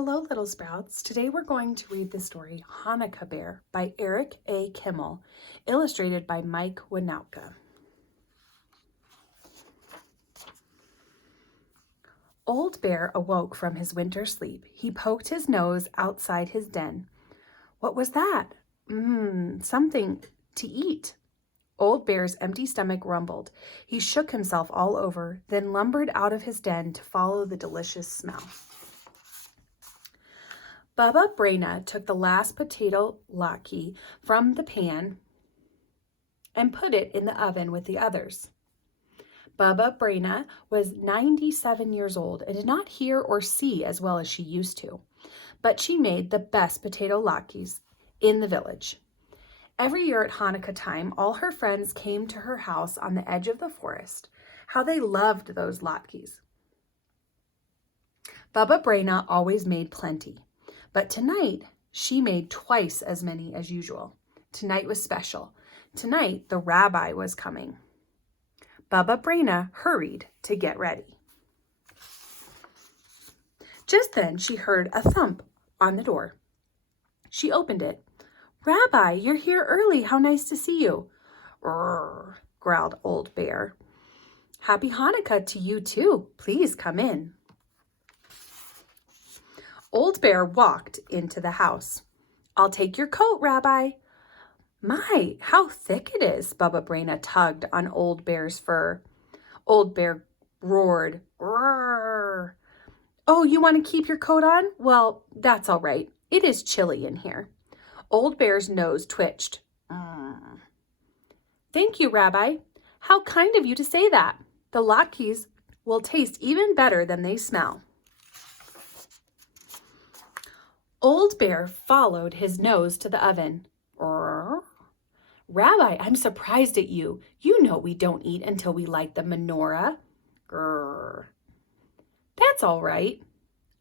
Hello, little sprouts. Today we're going to read the story Hanukkah Bear by Eric A. Kimmel, illustrated by Mike Winautka. Old Bear awoke from his winter sleep. He poked his nose outside his den. What was that? Something to eat. Old Bear's empty stomach rumbled. He shook himself all over, then lumbered out of his den to follow the delicious smell. Bubba Braina took the last potato latke from the pan and put it in the oven with the others. Bubba Braina was 97 years old and did not hear or see as well as she used to, but she made the best potato latkes in the village. Every year at Hanukkah time, all her friends came to her house on the edge of the forest. How they loved those latkes. Bubba Braina always made plenty. But tonight, she made twice as many as usual. Tonight was special. Tonight, the rabbi was coming. Bubba Braina hurried to get ready. Just then, she heard a thump on the door. She opened it. "Rabbi, you're here early. How nice to see you." "Rrr," growled Old Bear. "Happy Hanukkah to you too. Please come in." Old Bear walked into the house. "I'll take your coat, Rabbi." "My, how thick it is." Bubba Braina tugged on Old Bear's fur. Old Bear roared, "Roar!" "Oh, you want to keep your coat on? Well, that's all right. It is chilly in here." Old Bear's nose twitched. "Thank you, Rabbi. How kind of you to say that. The latkes will taste even better than they smell." Old Bear followed his nose to the oven. "Rabbi, I'm surprised at you. You know we don't eat until we light the menorah." "Grrr." "That's all right.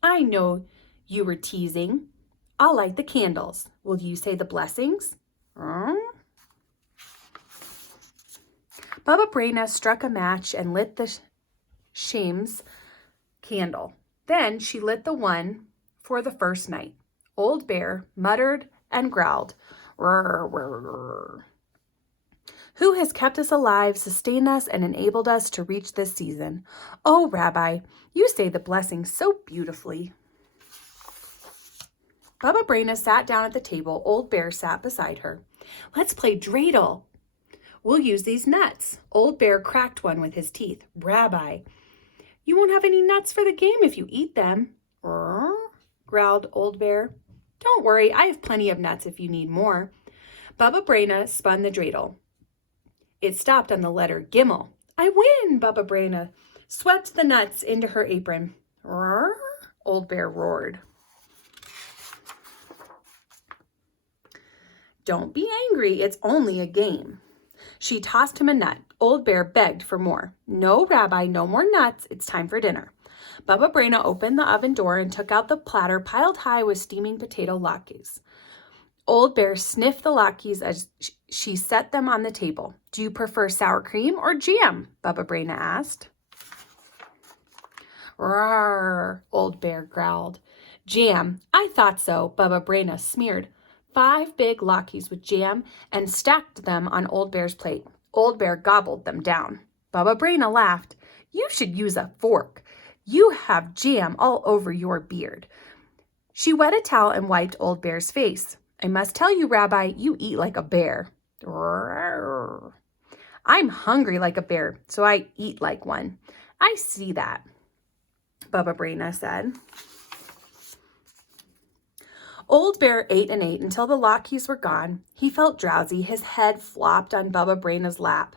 I know you were teasing. I'll light the candles. Will you say the blessings?" Bubba Braina struck a match and lit the Shame's candle. Then she lit the one for the first night. Old Bear muttered and growled, "Rrr, rrr, rrr." "Who has kept us alive, sustained us, and enabled us to reach this season? Oh, Rabbi, you say the blessings so beautifully." Bubba Braina sat down at the table. Old Bear sat beside her. "Let's play dreidel. We'll use these nuts." Old Bear cracked one with his teeth. "Rabbi, you won't have any nuts for the game if you eat them." "Rrr," growled Old Bear. "Don't worry, I have plenty of nuts if you need more." Bubba Braina spun the dreidel. It stopped on the letter Kimmel. "I win!" Bubba Braina swept the nuts into her apron. "Rrr," Old Bear roared. "Don't be angry, it's only a game." She tossed him a nut. Old Bear begged for more. "No, Rabbi, no more nuts. It's time for dinner." Bubba Braina opened the oven door and took out the platter piled high with steaming potato latkes. Old Bear sniffed the latkes as she set them on the table. "Do you prefer sour cream or jam?" Bubba Braina asked. "Rawr," Old Bear growled. "Jam, I thought so." Bubba Braina smeared 5 big latkes with jam and stacked them on Old Bear's plate. Old Bear gobbled them down. Bubba Braina laughed. "You should use a fork. You have jam all over your beard." She wet a towel and wiped Old Bear's face. "I must tell you, Rabbi, you eat like a bear." "I'm hungry like a bear, so I eat like one." "I see that," Bubba Braina said. Old Bear ate and ate until the latkes were gone. He felt drowsy. His head flopped on Bubba Braina's lap.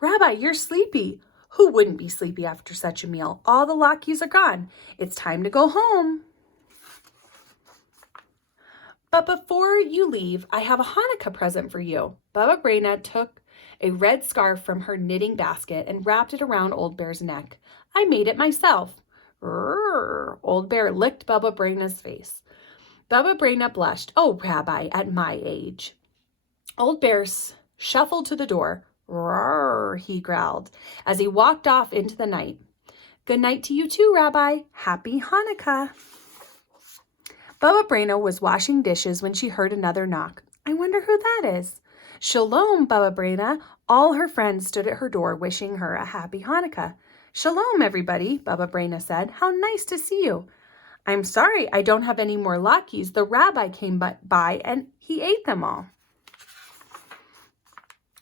"Rabbi, you're sleepy." "Who wouldn't be sleepy after such a meal? All the latkes are gone. It's time to go home." "But before you leave, I have a Hanukkah present for you." Bubba Braina took a red scarf from her knitting basket and wrapped it around Old Bear's neck. "I made it myself." "Rrr," Old Bear licked Bubba Braina's face. Bubba Braina blushed. "Oh, Rabbi, at my age." Old Bear shuffled to the door. "Roar," he growled as he walked off into the night. "Good night to you too, Rabbi. Happy Hanukkah." Bubba Brena was washing dishes when she heard another knock. I wonder who that is. Shalom, Bubba Brena. All her friends stood at her door wishing her a happy Hanukkah. Shalom, everybody, Bubba Brena said. How nice to see you. I'm sorry, I don't have any more latkes. The rabbi came by and he ate them all.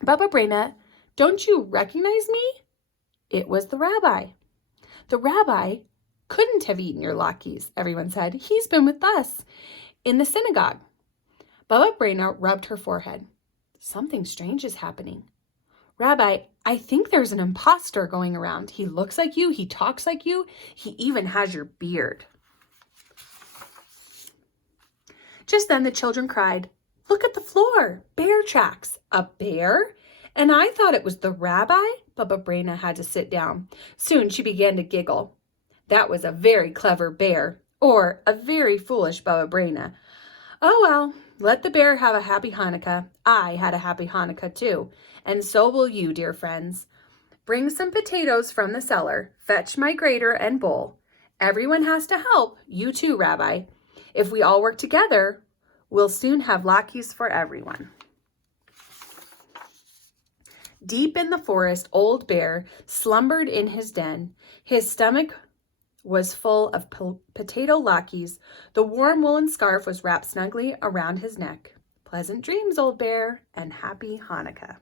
Bubba Brena, don't you recognize me? It was the rabbi. The rabbi couldn't have eaten your latkes, everyone said. He's been with us in the synagogue. Bubba Brena rubbed her forehead. Something strange is happening. Rabbi, I think there's an imposter going around. He looks like you. He talks like you. He even has your beard. Just then the children cried, look at the floor, bear tracks. A bear? And I thought it was the rabbi? Bubba Brena had to sit down. Soon she began to giggle. That was a very clever bear, or a very foolish Bubba Brena. Oh well, let the bear have a happy Hanukkah. I had a happy Hanukkah too, and so will you, dear friends. Bring some potatoes from the cellar. Fetch my grater and bowl. Everyone has to help, you too, Rabbi. If we all work together, we'll soon have latkes for everyone. Deep in the forest, Old Bear slumbered in his den. His stomach was full of potato latkes. The warm woolen scarf was wrapped snugly around his neck. Pleasant dreams, Old Bear, and happy Hanukkah.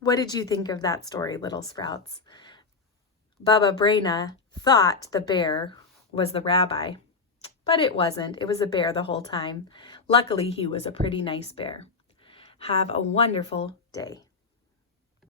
What did you think of that story, little sprouts? Bubba Brena thought the bear was the rabbi, but it wasn't. It was a bear the whole time. Luckily, he was a pretty nice bear. Have a wonderful day.